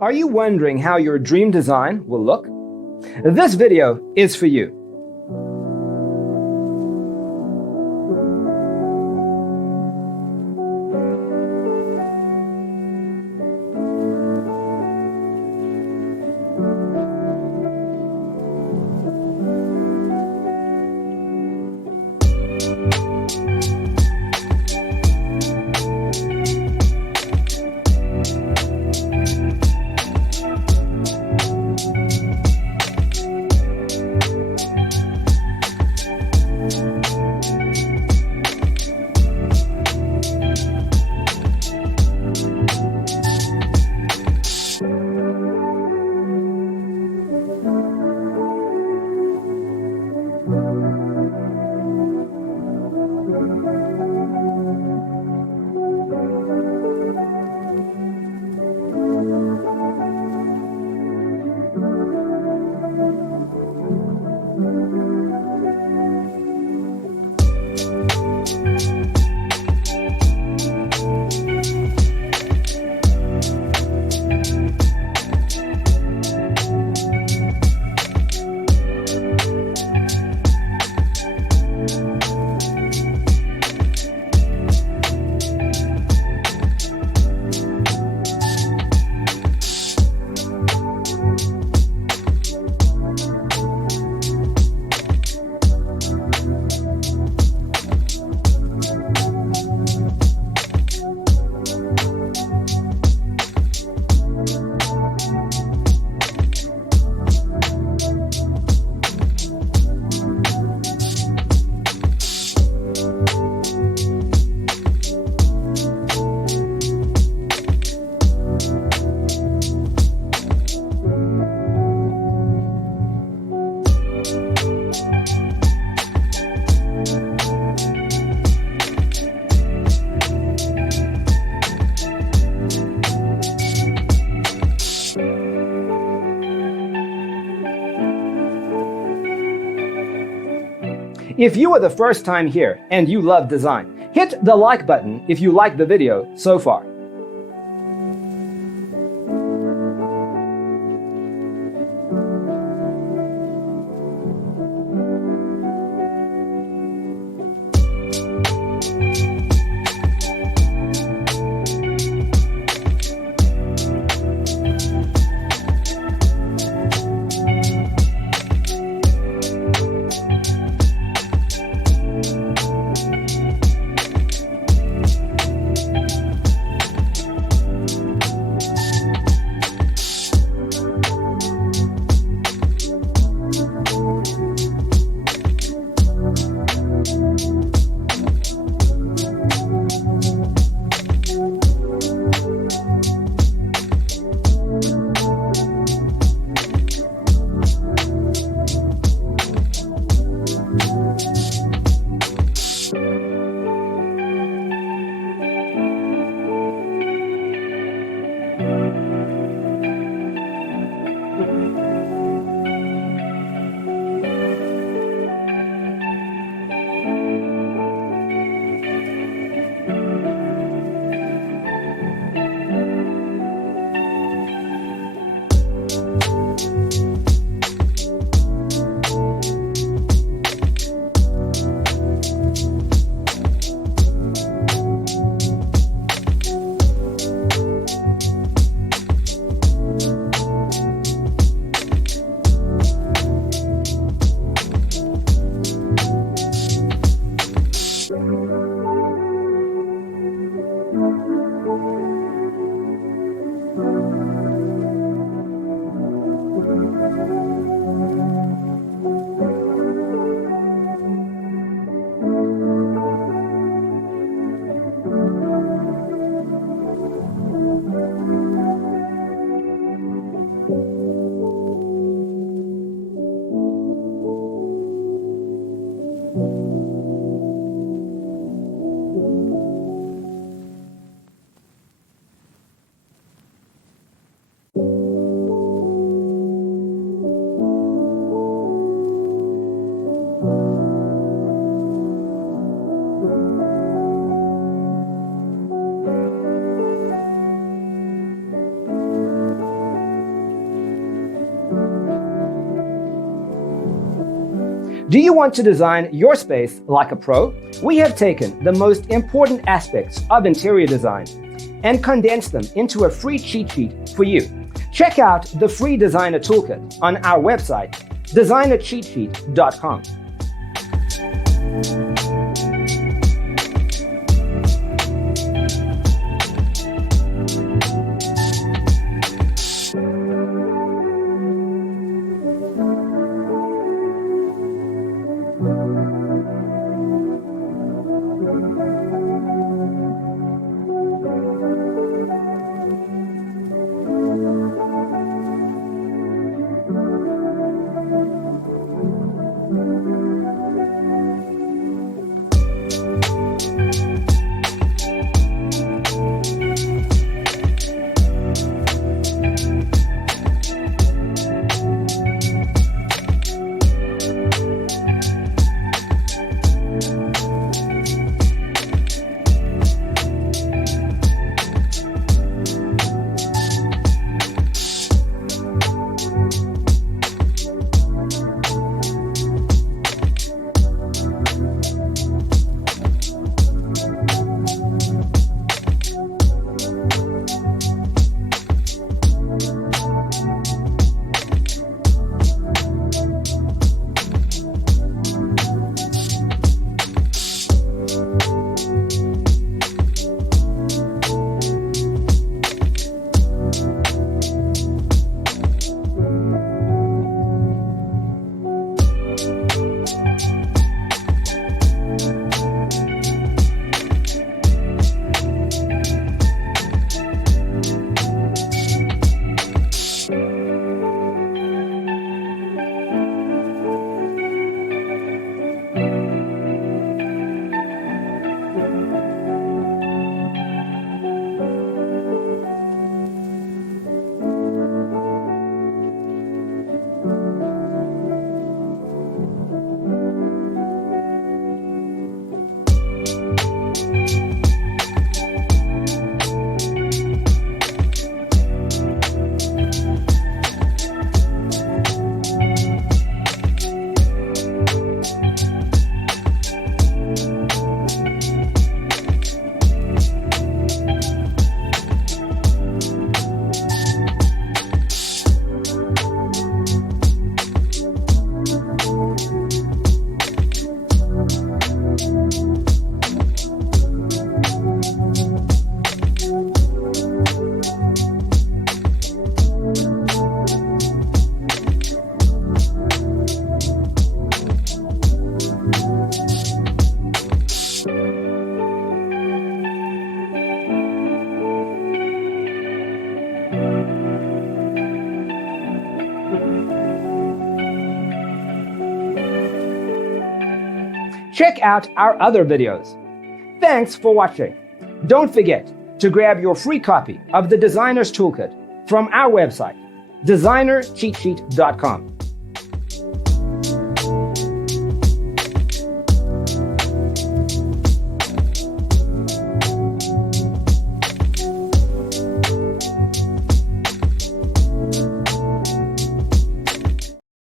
Are you wondering how your dream design will look? This video is for you. If you are the first time here and you love design, hit the like button if you like the video so far. Do you want to design your space like a pro? We have taken the most important aspects of interior design and condensed them into a free cheat sheet for you. Check out the free designer toolkit on our website, designercheatsheet.com. Check out our other videos. Thanks for watching. Don't forget to grab your free copy of the Designer's Toolkit from our website, designercheatsheet.com.